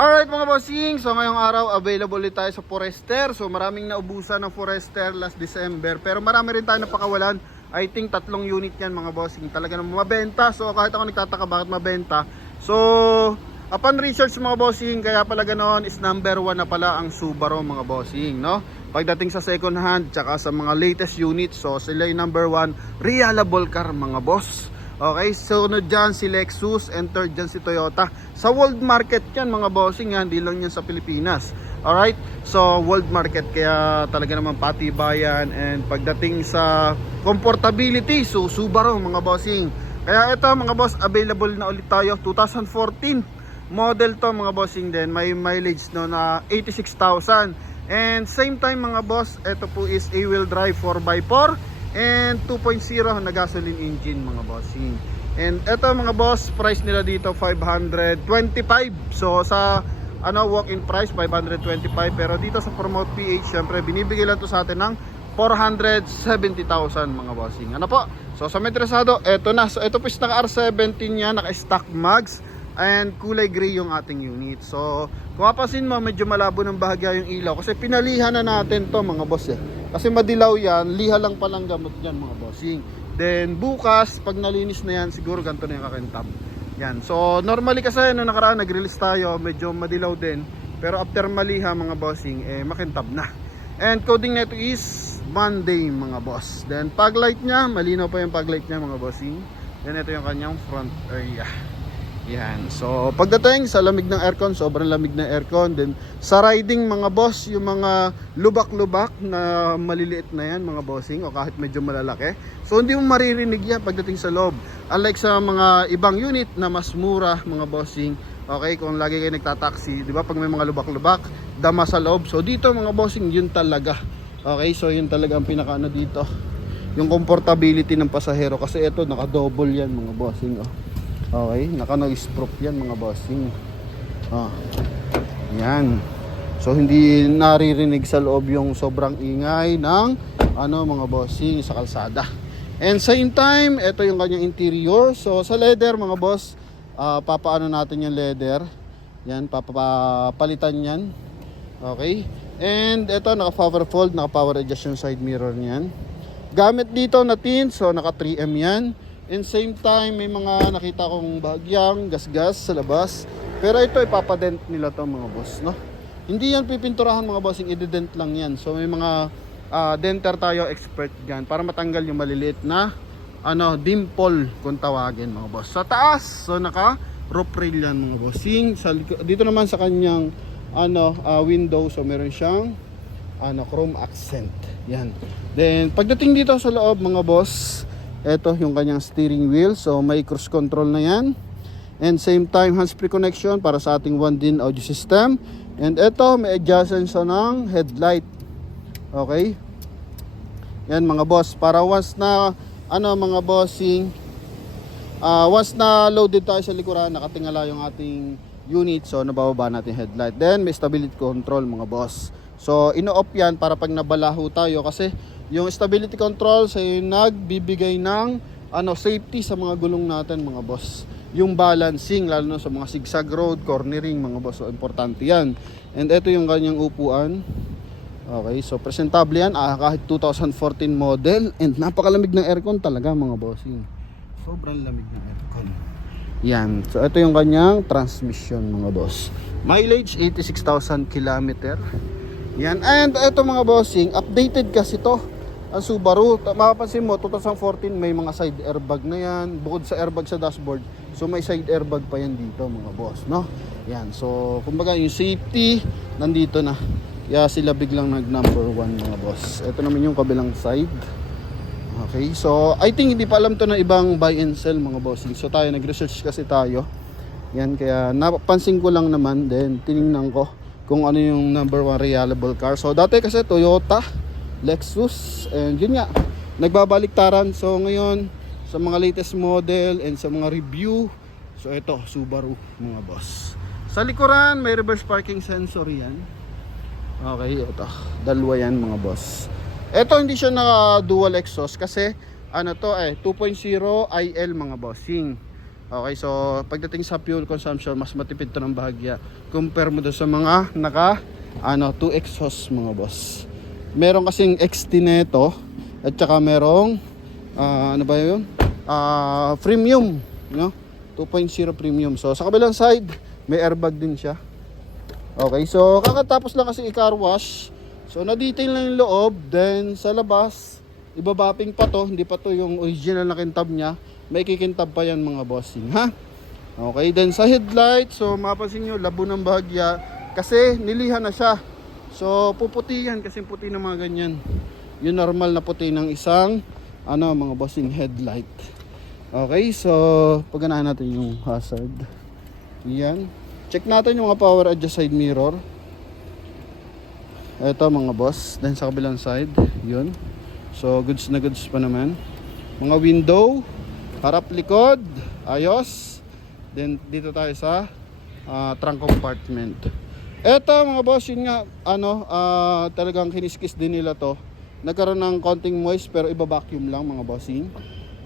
Alright mga bossing, so ngayong araw available ulit tayo sa Forester. So maraming naubusan ng Forester last December, pero marami rin tayo napakawalan. I think 3 unit yan mga bossing, talaga naman mabenta. So kahit ako nagtataka bakit mabenta. So upon research mga bossing, kaya pala ganoon is number 1 na pala ang Subaru mga bossing, no? Pagdating sa second hand, tsaka sa mga latest units, so sila yung number 1 reliable car mga boss. Okay, sunod dyan si Lexus, and third dyan si Toyota. Sa world market yan mga bossing, hindi lang yan sa Pilipinas. Alright, so world market, kaya talaga naman patibayan. And pagdating sa comfortability, so Subaru mga bossing. Kaya ito mga boss, available na ulit tayo. 2014 model to mga bossing din. May mileage no na 86,000. And same time mga boss, ito po is a-wheel drive 4x4 and 2.0 na gasoline engine mga bossing. And eto mga boss, price nila dito 525. So sa walk-in price 525, pero dito sa Promote PH syempre binibigay lang to sa atin ng 470,000 mga bossing. Ano po? So sa may interesado, eto na. So eto po is naka R17 yan, naka stock mags, and kulay gray yung ating unit. So kung mapapansin mo, medyo malabo ng bahagya yung ilaw kasi pinalihan na natin to mga boss kasi madilaw yan, liha lang palang gamot yan mga bossing. Then bukas, pag nalinis na yan, siguro ganito na yung kakintab. Yan. So normally kasi nung nakaraan nag-release tayo, medyo madilaw din. Pero after maliha mga bossing, makintab na. And coding nito is Monday mga boss. Then pag light nya, malinaw pa yung pag light nya mga bossing. Then ito yung kanyang front area. Yan. So pagdating sa lamig ng aircon, sobrang lamig ng aircon. Then sa riding mga boss, yung mga lubak-lubak na maliliit na yan mga bossing, o kahit medyo malalaki, so hindi mo maririnig yan pagdating sa loob. Unlike sa mga ibang unit na mas mura mga bossing. Okay, kung lagi kayo nagtataksi, di ba, pag may mga lubak-lubak, dama sa loob. So dito mga bossing, yun talaga. Okay, so yun talaga ang pinakaano dito, yung comfortability ng pasahero. Kasi ito naka-double yan mga bossing. Okay, naka-noise proof yan mga bossing. Yan. So hindi naririnig sa loob yung sobrang ingay ng mga bossing sa kalsada. And same time, ito yung kanyang interior. So sa leather mga boss, papaano natin yung leather. Yan, papapalitan yan. Okay. And ito naka-power fold, naka-power adjust yung side mirror niyan. Gamit dito na tin, so naka 3M yan. And same time, may mga nakita kong bahagyang gasgas sa labas. Pero ito ipapadent nila to mga boss, no? Hindi yan pipinturahan mga bossing, i-dent lang yan. So may mga denter tayo expert dyan para matanggal yung maliliit na dimple kung tawagin mga boss. Sa taas, so naka roof rail yan mga bossing. Dito naman sa kanyang window, so meron siyang chrome accent. Yan. Then pagdating dito sa loob mga boss, ito yung kanyang steering wheel. So may cruise control na yan. And same time hands-free connection para sa ating 1DIN audio system. And ito may adjustment sa ng headlight. Okay. Yan mga boss. Para once na mga bossing, once na loaded tayo sa likuran, nakatingala yung ating unit, so nabababa natin headlight. Then may stability control mga boss. So ino-off yan para pag nabalaho tayo, kasi yung stability control sa nagbibigay ng safety sa mga gulong natin mga boss. Yung balancing, lalo na sa mga zigzag road, cornering mga boss, so importante yan. And ito yung kanyang upuan. Okay, so presentable yan, kahit 2014 model. And napakalamig ng aircon talaga mga bossing. Sobrang lamig ng aircon. Yan, so ito yung kanyang transmission mga boss. Mileage 86,000 km. Yan, and ito mga bossing, updated kasi to ang Subaru. Mapapansin mo, 2014 may mga side airbag na yan. Bukod sa airbag sa dashboard, so may side airbag pa yan dito mga boss, no? Yan, so kumbaga yung safety nandito na. Kaya sila biglang nag number 1 mga boss. Ito naman yung kabilang side. Okay, so I think hindi pa alam to ng ibang buy and sell mga bossing. So tayo nag-research kasi tayo. Yan, kaya napansin ko lang naman, then tiningnan ko kung ano yung number 1 reliable car. So dati kasi Toyota, Lexus, and yun nga, nagbabaliktaran. So ngayon, sa mga latest model and sa mga review, so ito, Subaru mga boss. Sa likuran, may reverse parking sensor yan. Okay, ito, dalawa yan mga boss. Ito hindi siya naka dual exhaust kasi 2.0 IL mga bossing. Okay, so pagdating sa fuel consumption, mas matipid to ng bahagya compare mo doon sa mga naka 2 exhaust mga boss. Meron kasing XT neto at saka merong ano ba yun? Premium, no? 2.0 premium. So sa kabilang side, may airbag din siya. Okay, so kakatapos lang kasi i-car wash. So na-detail na yung loob, then sa labas, ibabapping pa to, hindi pa to yung original na kintab niya. May kikintab pa yan mga bossing, ha? Okay, then sa headlight, so mapapansin nyo, labo ng bahagya kasi nilihan na siya. So puputi yan kasi puti ng mga ganyan. Yung normal na puti ng isang mga bossing headlight. Okay, so pagganahan natin yung hazard. Yan. Check natin yung mga power adjust side mirror. Ito mga boss, then sa kabilang side, yun. So goods na goods pa naman. Mga window, harap likod, ayos. Then dito tayo sa trunk compartment. Eto mga boss, yun nga talagang kiniskis din nila to. Nagkaroon ng konting moist pero iba-vacuum lang mga bossing.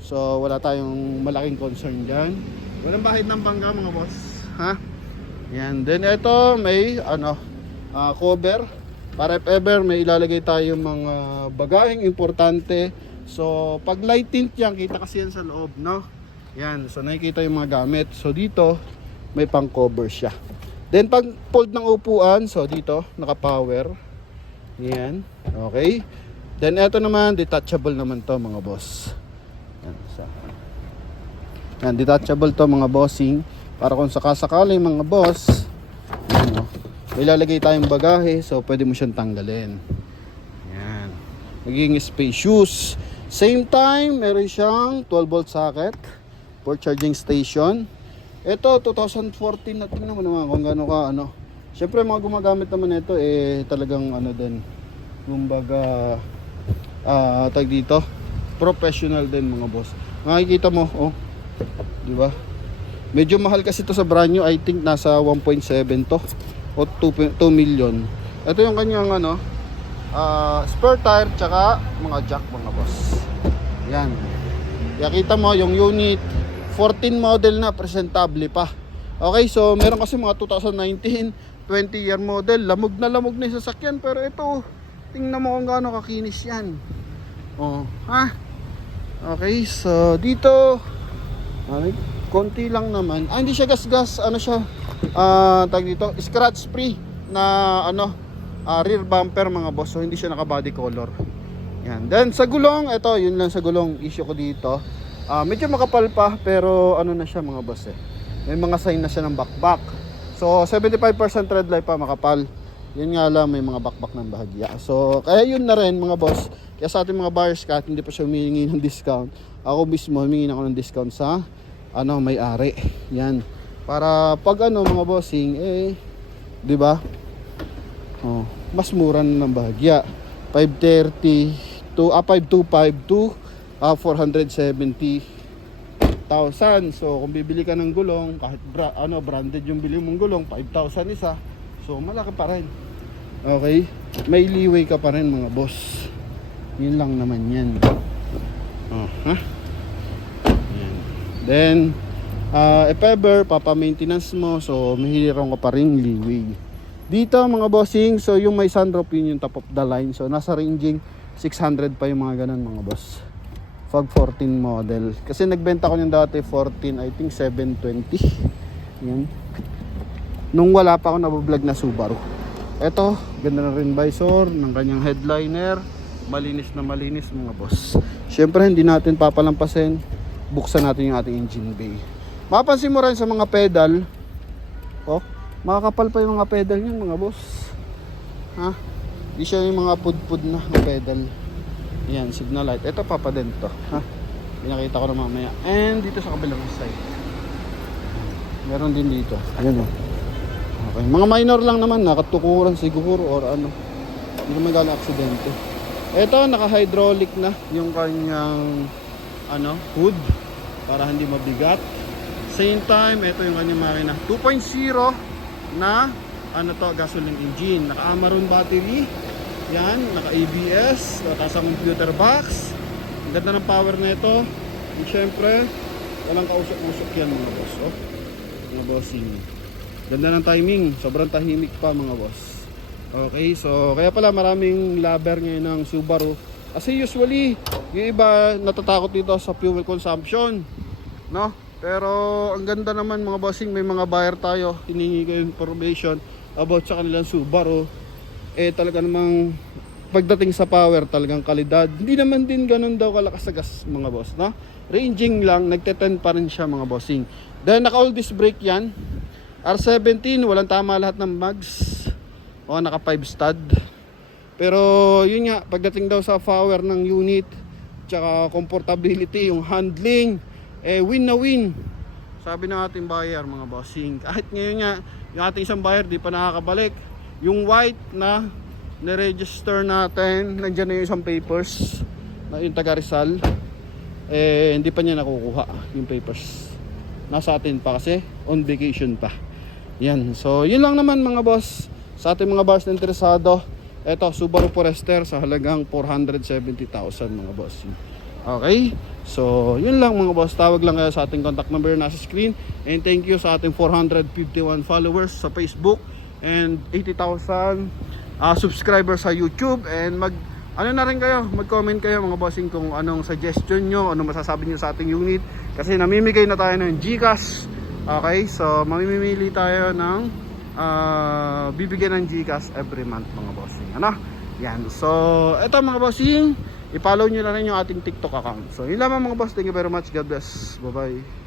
So wala tayong malaking concern diyan. Walang bahid ng bangga mga boss, ha? Yan. Then eto may cover para if ever may ilalagay tayong mga bagaheng importante. So pag light tint yan, kita kasi yan sa loob, no? Yan, so nakikita yung mga gamit. So dito may pang cover siya. Then pag fold ng upuan, so dito naka-power. Yan, okay. Then eto naman, detachable naman to mga boss. Yan, detachable to mga bossing. Para kung sakasakali mga boss, may lalagay tayong bagahe, so pwede mo siyang tanggalin. Yan, magiging spacious. Same time, meron siyang 12 volt socket for charging station. Ito 2014 na, tingnan mo naman kung gaano ka Syempre mga gumagamit naman ito talagang din. Kumbaga tag dito, professional din mga boss. Makikita mo, di ba? Medyo mahal kasi ito sa brand new, I think nasa 1.7 to o 2 million. Ito yung kanyang spare tire tsaka mga jack mga boss. Yan. Kita mo yung unit 14 model na, presentable pa. Okay, so meron kasi mga 2019 20 year model, lamog na yung sasakyan, pero ito tingnan mo kung gaano kakinis yan. Okay, so dito konti lang naman. Hindi siya gas-gas, tag dito, scratch free na rear bumper mga boss. So hindi siya naka body color. Yan. Then sa gulong, yun lang sa gulong issue ko dito. Medyo makapal pa pero na siya mga boss May mga sign na siya ng back. So 75% red light pa, makapal. Yun nga lang, may mga back ng bahagya. So kaya yun na rin mga boss. Kaya sa ating mga buyers cat, hindi pa siya humingi ng discount. Ako mismo humingi ako ng discount sa may-ari. Yan. Para pag mga bossing, di ba? Mas mura na ng bahagya. 525 to 470,000. So kung bibili ka ng gulong, kahit branded yung bili mong gulong, 5,000 isa. So malaki pa rin. Okay? May leeway ka pa rin mga boss. Yun lang naman yan. Yan. Then if ever papa-maintenance mo, so mahirong ka pa rin leeway. Dito mga bossing, so yung may sunroof yun yung top of the line. So nasa ranging 600 pa yung mga ganun mga boss. Fog 14 model. Kasi nagbenta ko yung dati 14, I think 720. Yan. Nung wala pa ako nabablog na Subaru. Eto, ganda na rin visor ng kanyang headliner. Malinis na malinis mga boss. Syempre hindi natin papalampasin. Buksan natin yung ating engine bay. Mapansin mo rin sa mga pedal. Makakapal pa yung mga pedal niyan mga boss. Di siya yung mga pud-pud na pedal. Yan, signal light. Ito papadent to. Pinakita ko na mamaya. And dito sa kabilang side. Meron din dito. Ayan Okay. Mga minor lang naman, nakatukuran siguro or Hindi naman gano'ng aksidente. Ito, naka-hydraulic na yung kanyang hood para hindi mabigat. Same time, ito yung kanyang makina. 2.0 na gasoline engine. Naka-Amaron battery. Yan, naka-ABS, naka sa computer box. Ang ganda ng power nito. And syempre, Walang kausok-usok yan mga boss. Oh. Mga bossing. Ganda ng timing. Sobrang tahimik pa mga boss. Okay, so kaya pala maraming lover ngayon ng Subaru. Kasi usually, yung iba natatakot dito sa fuel consumption. No? Pero ang ganda naman mga bossing, may mga buyer tayo. Hiningi ko information about sa kanilang Subaru. Talaga namang pagdating sa power, talagang kalidad. Hindi naman din ganun daw kalakas sa gas mga boss, no? Ranging lang, nagte-10 pa rin siya mga bossing. Then naka all disc brake yan. R17, walang tama lahat ng mags. O naka 5 stud. Pero yun nga, pagdating daw sa power ng unit, tsaka comfortability, yung handling, win na win. Sabi ng ating buyer mga bossing. Kahit ngayon nga, yung ating isang buyer di pa nakakabalik. Yung white na na-register natin, nandiyan na yung isang papers na yung taga Rizal, hindi pa niya nakukuha yung papers. Nasa atin pa kasi on vacation pa. Yan, so yun lang naman mga boss sa ating mga buyers na interesado. Eto, Subaru Forester sa halagang 470,000 mga boss. Okay, so yun lang mga boss. Tawag lang kayo sa ating contact number nasa screen. And thank you sa ating 451 followers sa Facebook and 80,000 subscribers sa YouTube. And mag-comment kayo mga bossing kung anong suggestion nyo, anong masasabi nyo sa ating unit. Kasi namimigay na tayo ng GCash. Okay, so mamimili tayo ng bibigyan ng GCash every month mga bossing. Ano? Yan. So, eto mga bossing, i-follow nyo na rin yung ating TikTok account. So, yun lamang mga boss. Thank you very much. God bless. Bye-bye.